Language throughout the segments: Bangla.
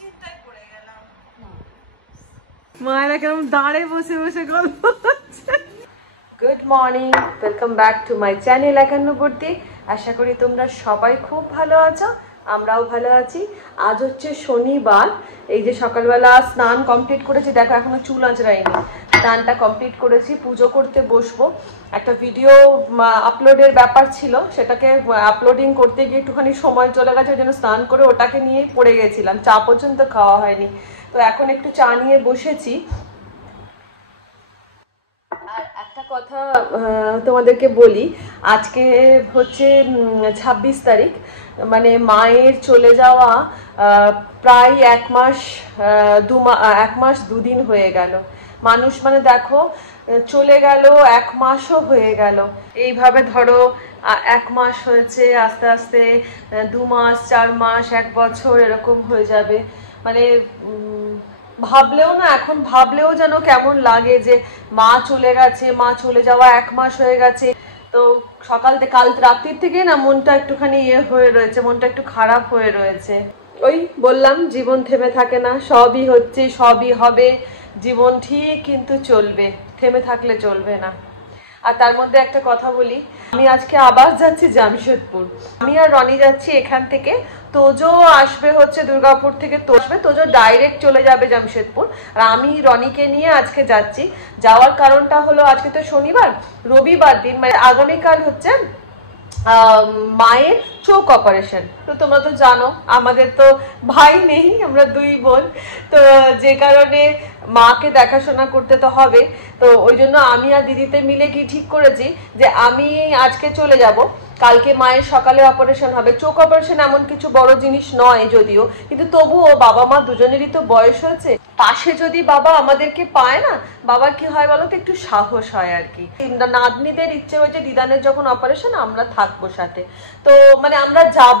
চিন্তায় পড়ে গেলাম। মায়েরা কেমন দাঁড়ে বসে বসে গল্প করছে। Good morning, welcome back to my channel একান্নবর্তী। আশা করি তোমরা সবাই খুব ভালো আছো, আমরাও ভালো আছি। আজ হচ্ছে শনিবার। এই যে সকালবেলা স্নান কমপ্লিট করেছি, দেখো এখনো চুল আঁচড়াইনি। স্নানটা কমপ্লিট করেছি, পুজো করতে বসবো। একটা ভিডিও আপলোডের ব্যাপার ছিল, সেটাকে আপলোডিং করতে গিয়ে একটুখানি সময় চলে গেছে, ওই জন্য স্নান করে ওটাকে নিয়েই পড়ে গেছিলাম, চা পর্যন্ত খাওয়া হয়নি। তো এখন একটু চা নিয়ে বসেছি। আর একটা কথা তোমাদেরকে বলি, আজকে হচ্ছে 26 তারিখ, মানে মায়ের চলে যাওয়া প্রায় 1 মাস 2 দিন হয়ে গেল। মানুষ মানে দেখো চলে গেল, 1 মাসও হয়ে গেল। এইভাবে ধরো 1 মাস হয়েছে, আস্তে আস্তে 2 মাস, 4 মাস, 1 বছর এরকম হয়ে যাবে। মানে ভাবলেও না, এখন ভাবলেও যেন কেমন লাগে যে মা চলে গেছে, মা চলে যাওয়া 1 মাস হয়ে গেছে। তো কাল রাত্রির থেকে না মনটা একটুখানি হয়ে রয়েছে, মনটা একটু খারাপ হয়ে রয়েছে। ওই বললাম, জীবন থেমে থাকে না, সবই হচ্ছে, সবই হবে, জীবন ঠিক কিন্তু চলবে, থেমে থাকলে চলবে না। আর তার মধ্যে একটা কথা বলি, আমি আজকে আবার যাচ্ছি জামশেদপুর। আমি আর রনি যাচ্ছি এখান থেকে। তোজো আসবে হচ্ছে দুর্গাপুর থেকে, তোজো ডাইরেক্ট চলে যাবে জামশেদপুর। আর আমি রনিকে নিয়ে আজকে যাচ্ছি। যাওয়ার কারণটা হলো, আজকে তো শনিবার, রবিবার দিন মানে আগামীকাল হচ্ছে মায়ের চোখ অপারেশন। তো তোমরা তো জানো আমাদের তো ভাই নেই, আমরা 2 বোন। তো যে কারণে মাকে দেখাশোনা করতে তো হবে। তো ওই জন্য আমি আর দিদিতে মিলে কি ঠিক করেছি যে আমি আজকে চলে যাব, কালকে মায়ের সকালে অপারেশন হবে। চোখ অপারেশন এমন কিছু বড় জিনিস নয় যদিও, কিন্তু তবুও বাবা মা দুজনেরই তো বয়স হয়েছে। পাশে যদি বাবা আমাদেরকে পায় না, বাবার কি হয় বলো তো, একটু সাহস হয় আর কি। নাতনিদের ইচ্ছে হয়েছে দিদানের যখন অপারেশন আমরা থাকবো সাথে, তো মানে আমরা যাব।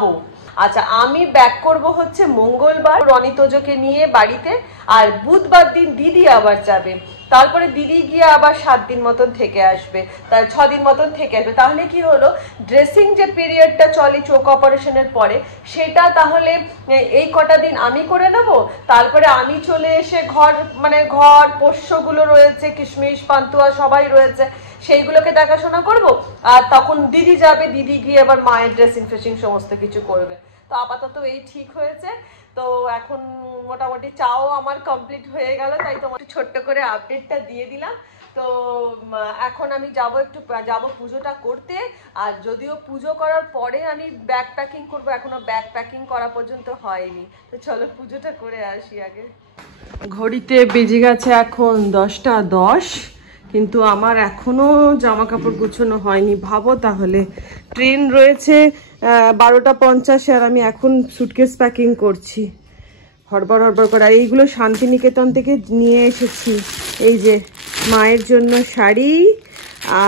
আচ্ছা, আমি ব্যাক করব হচ্ছে মঙ্গলবার রনি তোজোকে নিয়ে বাড়িতে, আর বুধবার দিন দিদি আবার যাবে। তারপরে দিদি গিয়ে আবার 7 দিন মতন থেকে আসবে, তার 6 দিন মতন থেকে আসবে। তাহলে কি হলো, ড্রেসিং যে পিরিয়ডটা চলে চোখ অপারেশনের পরে, সেটা তাহলে এই কটা দিন আমি করে নেব। তারপরে আমি চলে এসে ঘর পোষ্যগুলো রয়েছে, কিশমিশ পান্তুয়া সবাই রয়েছে, সেইগুলোকে দেখাশোনা করব। আর তখন দিদি যাবে, দিদি গিয়ে আবার মায়ের ড্রেসিং ফ্রেসিং সমস্ত কিছু করবে। তো আপাতত এই ঠিক হয়েছে। তো এখন মোটামুটি চাও আমার কমপ্লিট হয়ে গেল, তাই তোমার ছোট্ট করে আপডেটটা দিয়ে দিলাম। তো এখন আমি যাব পুজোটা করতে। আর যদিও পুজো করার পরে আমি ব্যাগ প্যাকিং করবো, এখনো ব্যাগ প্যাকিং করা পর্যন্ত হয়নি। তো চলো পুজোটা করে আসি আগে। ঘড়িতে বেজে গেছে এখন 10টা 10, কিন্তু আমার এখনো জামা কাপড় গুছানো হয়নি। ভাবো তাহলে, ট্রেন রয়েছে 12টা 50-এ, আর আমি এখন সুটকেস প্যাকিং করছি হড়বড় করে। আর এইগুলো শান্তিনিকেতন থেকে নিয়ে এসেছি। এই যে মায়ের জন্য শাড়ি,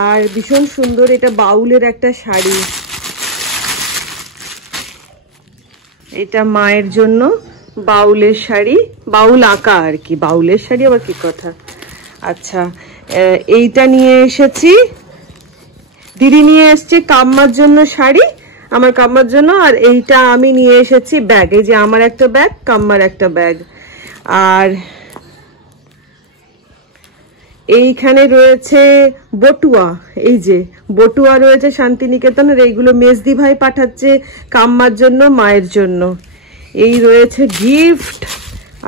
আর ভীষণ সুন্দর এটা বাউলের একটা শাড়ি, এটা মায়ের জন্য বাউলের শাড়ি, বাউল আঁকা আর কি, বাউলের শাড়ি আবার কি কথা। আচ্ছা, এইটা নিয়ে এসেছি, দিদি নিয়ে এসছে কাম্মার জন্য শাড়ি, আমার কাম্মার জন্য। আর এইটা আমি নিয়ে এসেছি ব্যাগ, এই যে আমার একটা ব্যাগ, কাম্মার একটা ব্যাগ। আর এইখানে রয়েছে বটুয়া, এই যে বটুয়া রয়েছে শান্তিনিকেতনের, এইগুলো মেজদি ভাই পাঠাচ্ছে কাম্মার জন্য, মায়ের জন্য। এই রয়েছে গিফট,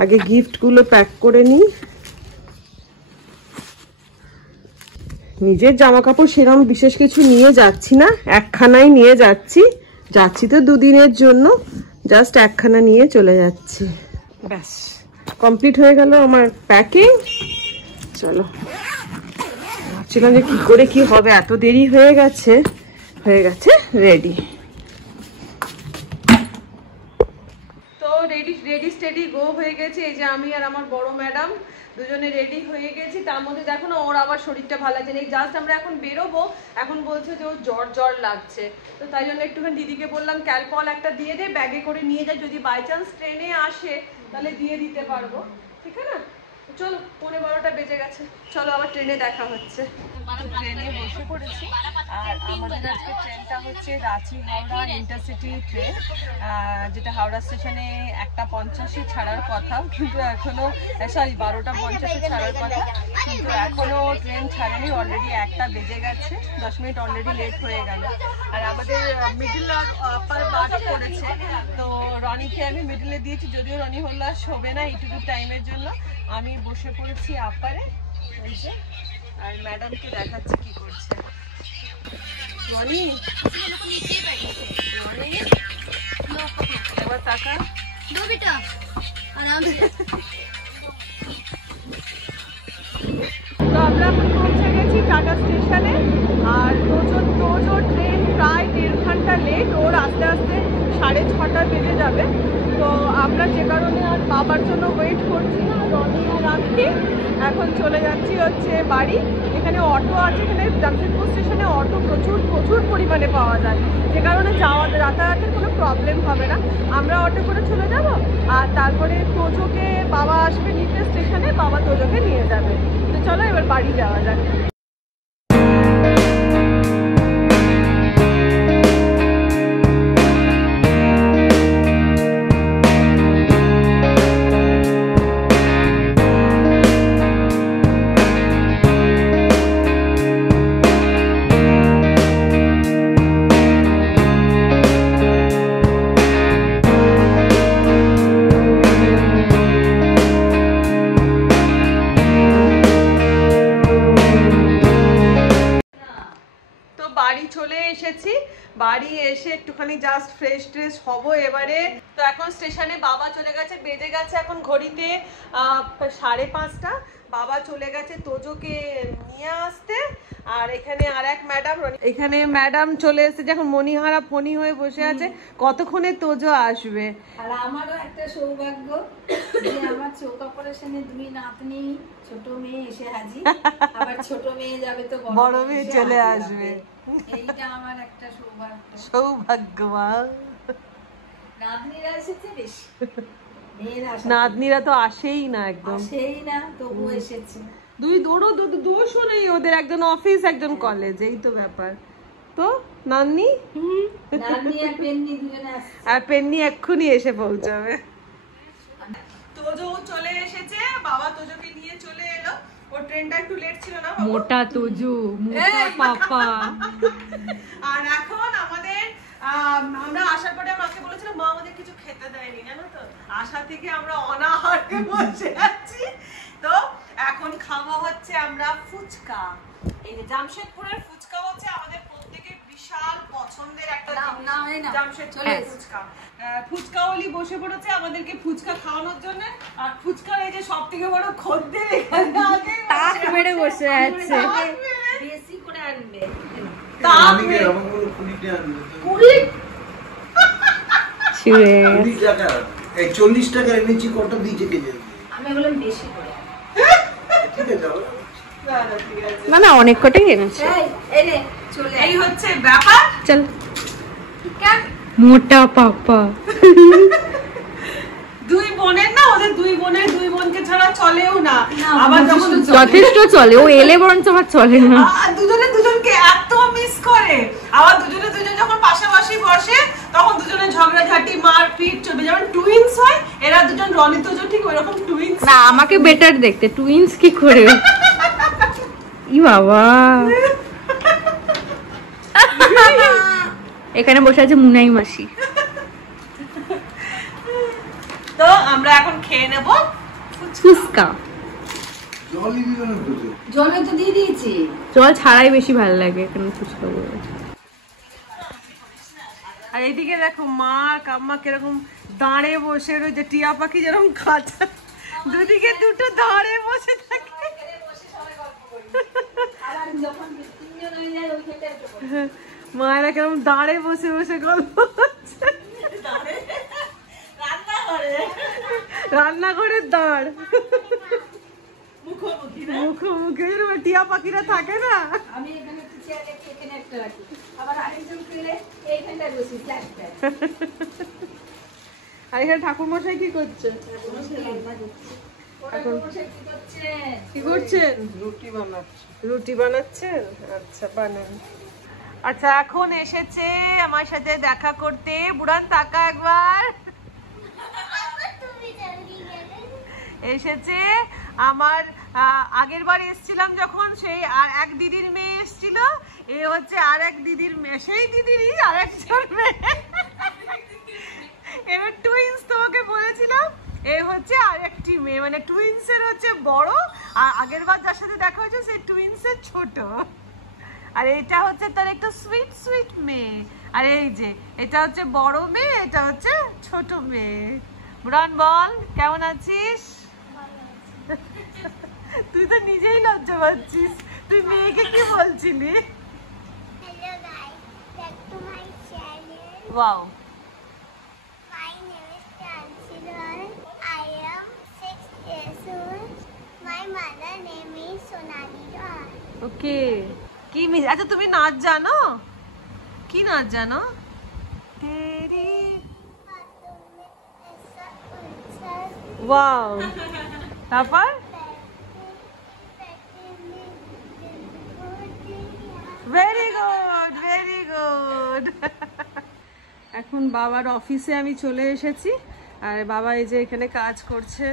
আগে গিফটগুলো প্যাক করে নিই। নিজের জামা কাপড় সেরকম বিশেষ কিছু নিয়ে যাচ্ছি না, একখানাই নিয়ে যাচ্ছি তো 2 দিনের জন্য, জাস্ট একখানা নিয়ে চলে যাচ্ছি। ব্যাস কমপ্লিট হয়ে গেল আমার প্যাকিং। চলো, ভাবছিলাম যে কি করে কি হবে, এত দেরি হয়ে গেছে রেডি। তো রেডি স্টেডি গো হয়ে গেছে। এই যে আমি আর আমার বড় ম্যাডাম দুজনে রেডি হয়ে গেছি। তার মধ্যে দেখো না, ওর আবার শরীরটা ভালো আছে না, জাস্ট আমরা এখন বেরোবো, এখন বলছে যে ওর জ্বর লাগছে। তো তাই জন্য একটুখানি দিদিকে বললাম ক্যালপল একটা দিয়ে দে, ব্যাগে করে নিয়ে যাই, যদি বাই চান্স ট্রেনে আসে তাহলে দিয়ে দিতে পারবো, ঠিক আছে না। তো চলো 11:15 বেজে গেছে, চলো আবার ট্রেনে দেখা হচ্ছে। ট্রেনে বসে পড়েছি আর আমাদের আজকে ট্রেনটা হচ্ছে রাঁচি হাওড়া ইন্টারসিটি ট্রেন, যেটা হাওড়া স্টেশনে 1:50 ছাড়ার কথা, কিন্তু এখনো সরি 12:50 ছাড়ার কথা, কিন্তু এখনো ট্রেন ছাড়েনি। অলরেডি 1টা বেজে গেছে, 10 মিনিট অলরেডি লেট হয়ে গেল। আর আমাদের মিডল আর আপার বার্থ পড়েছে, তো রনিকে আমি মিডলে দিয়েছি, যদিও রনি হলো আর শোবে না এইটুকু টাইমের জন্য। আমি বসে পড়েছি আপারে, এই যে, আর ম্যাডামকে দেখাচ্ছি কি করছে। রনি রনি এবার টাকা দো বেটা আরাম সে। তো আমরা এখন পৌঁছে গেছি টাটা স্টেশনে, আর তোজো ট্রেন প্রায় 1.5 ঘন্টা লেট, ওর আস্তে আস্তে 6:30 বেজে যাবে। তো আমরা যে কারণে আর বাবার জন্য ওয়েট করছি না, রনি আর আমি এখন চলে যাচ্ছি হচ্ছে বাড়ি। এখানে অটো আছে, এখানে জামশেদপুর স্টেশনে অটো প্রচুর পরিমাণে পাওয়া যায়, যে কারণে যাতায়াতের কোনো প্রবলেম হবে না। আমরা অটো করে চলে যাব, আর তারপরে তোজোকে বাবা আসবে নিতে স্টেশনে, বাবা তোজোকে নিয়ে যাবে। তো চলো এবার বাড়ি যাওয়া যাক। বাড়ি এসে একটুখানি জাস্ট ফ্রেশ ট্রেশ হবো এবারে। তো এখন স্টেশনে বাবা চলে গেছে, বেজে গেছে এখন ঘড়িতে 5:30। বাবা চলে গেছে তোজোকে নিয়ে আসতে। আর এখানে আর এক ম্যাডাম, এখানে ম্যাডাম চলে এসেছে, যখন মনিহারা ফনি হয়ে বসে আছে কতক্ষণে তোজো আসবে। আর আমারও একটা সৌভাগ্য যে আমার চোখ অপারেশনে 2 নাতনি, ছোট মেয়ে এসে হাজির। আবার ছোট মেয়ে যাবে তো বড় মেয়ে চলে আসবে, এইটা আমার একটা সৌভাগ্যবান। নাতনিরা এসেছে বেশি, নাতনিরা তো আসেই না, একদম আসেই না, তবু এসেছে। দোষও নেই ওদের, একজন অফিস একজন কলেজ, এই তো ব্যাপার। তো নান্নি আর পেন্নি এক্ষুনি এসে পৌঁছাবে। তোজো চলে এসেছে, বাবা তোজোকে নিয়ে চলে এলো। ওর ট্রেনটা একটু লেট ছিল না, মোটা তোজো, মোটা পাপা। আর এখন আমাদের আমরা আসার পরে মাকে বলেছিলাম, মা আমাদের কিছু খেতে দেয়নি, জানো তো। আশা থেকে আমরা অনাহারে বসে আছি। তো এখন খাওয়া হচ্ছে আমরা ফুচকা। এই যে জামশেদপুরের ফুচকা হচ্ছে আমাদের প্রত্যেকের বিশাল পছন্দের একটা জামশেদপুরের ফুচকা। ফুচকাওয়ালি বসে পড়েছে আমাদেরকে ফুচকা খাওয়ানোর জন্য। আর ফুচকার এই যে সব থেকে বড় খদ্দের এখানে আগে তাক মেরে বসে আছে, বেশি করে আনবে। এই 40 টাকা এনেছি, কত দিয়েছে কে জানে। আমি বললাম বেশি করে। ঠিক আছে না না, অনেক কটাই এনেছে। এই হচ্ছে ব্যাপার। চল মোটা পাপা। দুই বোনের না, ওদের দুই বোনকে ছাড়া চলেও না। আবার যখন যথেষ্ট চলে, ও এলে বরঞ্চ আমার চলে না। দুজনকে এত মিস করে। আবার দুজন যখন পাশাপাশি বসে তখন দুজনে ঝগড়াঝাটি মারপিট চলবে, যেমন টুইন্স হয়। এরা দুজন রনি তোজো ঠিক ওইরকম টুইন্স না, আমাকে বেটার দেখতে, টুইন্স কি করে। ই বাবা, এখানে বসে আছে মুনাই মাসি। তো আমরা এখন খেয়ে নেব ফুচকা। জলে তো দিয়ে দিয়েছি, জল ছাড়াই বেশি ভালো লাগে এখানে ফুচকা। আর এইদিকে দেখো মা কাম্মা কিরকম দাঁড়ে বসে রয়েছে, টিয়া পাখি যেরকম খাঁচা, দুদিকে দুটো দাঁড়ে বসে থাকে। মায়েরা কিরকম দাঁড়ে বসে বসে গল্প করছে, রান্নাঘরের দাঁড় মুখোমুখি। টিয়া পাখিরা থাকে না। আমি এখানে একটা চেয়ার রেখে এখানে একটা রাখি, আবার আরেকজন খেলে এইখানটায় বসি ফ্ল্যাটটা। আর এখানে ঠাকুর মশাই কি করছে? এখন বসে কি করছেন? কি করছেন? রুটি বানাচ্ছি। রুটি বানাচ্ছেন? আচ্ছা বানান। আচ্ছা এখন এসেছে আমার সাথে দেখা করতে। বুড়ান তাকা একবার। এসেছে আমার আগের বার এসেছিলাম যখন, সেই আর এক দিদির মেয়ে এসেছিল। এ হচ্ছে আর এক দিদির মেয়ে, সেই দিদিরই আর একজন মেয়ে। এবার টুইন্স তোমাকে বলেছিলাম, এ হচ্ছে আর একটি মেয়ে, মানে টুইন্সের হচ্ছে বড়, আর আগের বার যার সাথে দেখা হয়েছে সেই টুইন্সের ছোট। আর এটা হচ্ছে তার একটা সুইট সুইট মেয়ে। আর এই যে এটা হচ্ছে বড় মেয়ে, এটা হচ্ছে ছোট মেয়ে। বুড়ান বল কেমন আছিস? তুই তো নিজেই লজ্জা পাচ্ছিস, তুই মেয়েকে কি বলছিলি? Hello guys, back to my channel. Wow, My name is Chancellor. I am 6 years old. My mother name is Sonali Rao. ওকে। কি মিস, আচ্ছা তুমি নাচ জানো? কি নাচ জানো? তেরি ওয়াও, তারপর ভেরি গুড ভেরি গুড। এখন বাবার অফিসে আমি চলে এসেছি, আর বাবা এই যে এখানে কাজ করছে।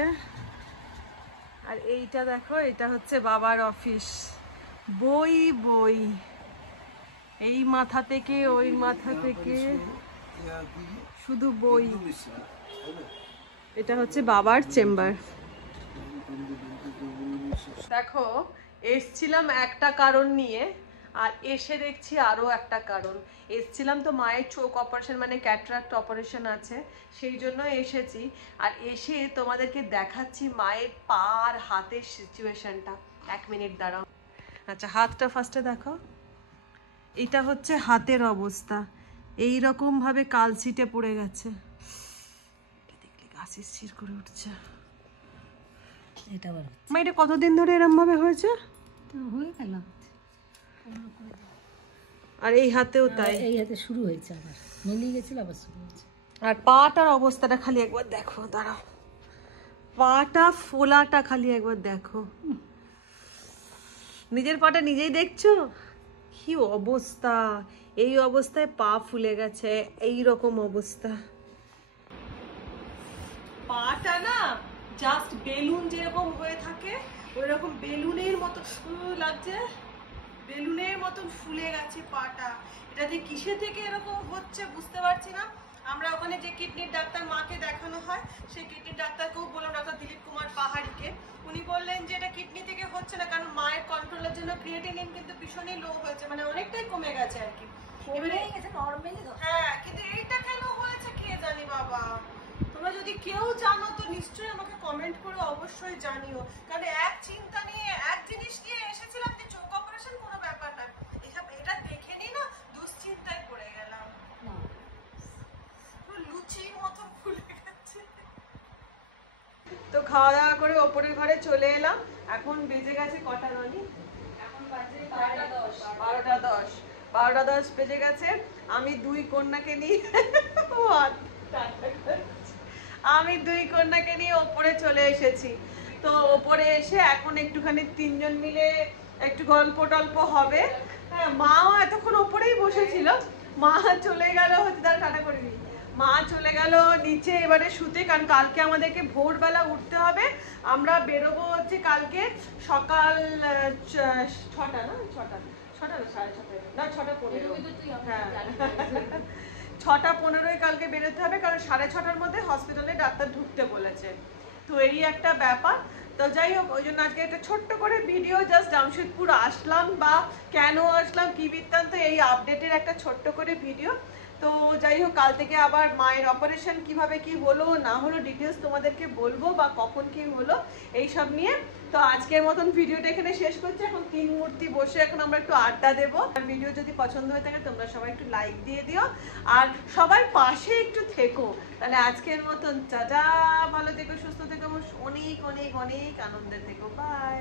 আর এইটা দেখো, এটা হচ্ছে বাবার অফিস। বই বই, এই মাথা থেকে ওই মাথা থেকে শুধু বই। এটা হচ্ছে বাবার চেম্বার। দেখো এসছিলাম একটা কারণ নিয়ে, আর এসে দেখছি আরো একটা কারণ। এসছিলাম তো মায়ের চোখ অপারেশন, মানে ক্যাটারাক্ট অপারেশন আছে, সেই জন্য এসেছি। আর এসে তোমাদেরকে দেখাচ্ছি মায়ের পা আর হাতের সিচুয়েশনটা। 1 মিনিট দাঁড়াও। আচ্ছা হাতটা ফার্স্টে দেখো। এটা হচ্ছে হাতের অবস্থা, এই রকম ভাবে কালসিটে পড়ে গেছে। এটা দেখলে গা শিরশির করে উঠছে। এটা আবার মা এটা কতদিন ধরে এরম ভাবে হয়েছে? তো হয়ে গেল। আর এই হাতেও তাই। এই হাতে শুরু হয়েছে, আবার মিলিয়ে গেছিল, আবার শুরু হয়েছে। আর পাটার অবস্থাটা খালি একবার দেখো, দাঁড়াও, পাটা ফোলাটা খালি একবার দেখো। নিজের পাটা নিজেই দেখছো কি অবস্থা। এই অবস্থায় পা ফুলে গেছে, এই রকম অবস্থা। পাটা না জাস্ট বেলুন যেরকম হয়ে থাকে ওই রকম বেলুনের মতো লাগছে, বেলুনের মতন ফুলে গেছে পাটা। এটা যে কিসে থেকে এরকম হচ্ছে বুঝতে পারছি না। আমরা ওখানে যে কিডনির ডাক্তার মাকে দেখানো হয়, সেই কিডনির ডাক্তারকেও বললাম, ডাক্তার দিলীপ কুমার পাহাড়িকে। উনি বললেন যে এটা কিডনি থেকে হচ্ছে না, কারণ মায়ের কন্ট্রোলের জন্য ক্রিয়েটিনিন কিন্তু ভীষণই লো হয়েছে, মানে অনেকটাই কমে গেছে আর কি। হ্যাঁ, কিন্তু এইটা কেন হয়েছে কে জানি বাবা। তোমরা যদি কেউ জানো তো নিশ্চয়ই আমাকে কমেন্ট করে অবশ্যই জানিও, কারণ এক চিন্তা নিয়ে, এক জিনিস নিয়ে এসেছিলাম যে চোখ অপারেশন কোনো ব্যাপার না, এসব এটা দেখে নি না দুশ্চিন্তায় পড়ে গেলাম। লুচির মতো ফুলে গেছে। তো খাওয়া দাওয়া করে ওপরের ঘরে চলে এলাম। এখন বেজে গেছে কটা রানি? এখন বাজে 12:10। 12:10 বেজে গেছে। আমি 2 কন্যাকে নিয়ে আমি 2 কন্যাকে নিয়ে ওপরে চলে এসেছি। তো ওপরে এসে এখন একটুখানি 3 জন মিলে একটু গল্প টল্প হবে। হ্যাঁ, মাও এতক্ষণ ওপরেই বসেছিল। মা চলে গেল হচ্ছে, তারা টাটা করে নি। মা চলে গেল নিচে এবারে শুতে, কারণ কালকে আমাদেরকে ভোরবেলা উঠতে হবে। আমরা বেরোবো হচ্ছে কালকে সকাল 6টা না 6টা না 6:30 না 6:15। হ্যাঁ 6:15 কালকে বেরোতে হবে, কারণ 6:30টার মধ্যে হসপিটালে ডাক্তার ঢুকতে বলেছে। তো এই একটা ব্যাপার। তো যাই হোক, ওই জন্য আজকে একটা ছোট্ট করে ভিডিও, জাস্ট জামশেদপুর আসলাম বা কেন আসলাম কি বৃত্তান্ত, এই আপডেটের একটা ছোট্ট করে ভিডিও। তো যাই হোক, কাল থেকে আবার মায়ের অপারেশন কিভাবে কি হলো না হলো ডিটেলস তোমাদেরকে বলবো, বা কখন কি হলো এইসব নিয়ে। তো আজকের মতন ভিডিওটা এখানে শেষ করছি। এখন 3 মূর্তি বসে এখন আমরা একটু আড্ডা দেবো। আর ভিডিও যদি পছন্দ হয়ে থাকে তোমরা সবাই একটু লাইক দিয়ে দিও, আর সবাই পাশে একটু থেকো। তাহলে আজকের মতন টাটা, ভালো থেকো, সুস্থ থেকো, অনেক অনেক অনেক আনন্দে থেকো, বাই।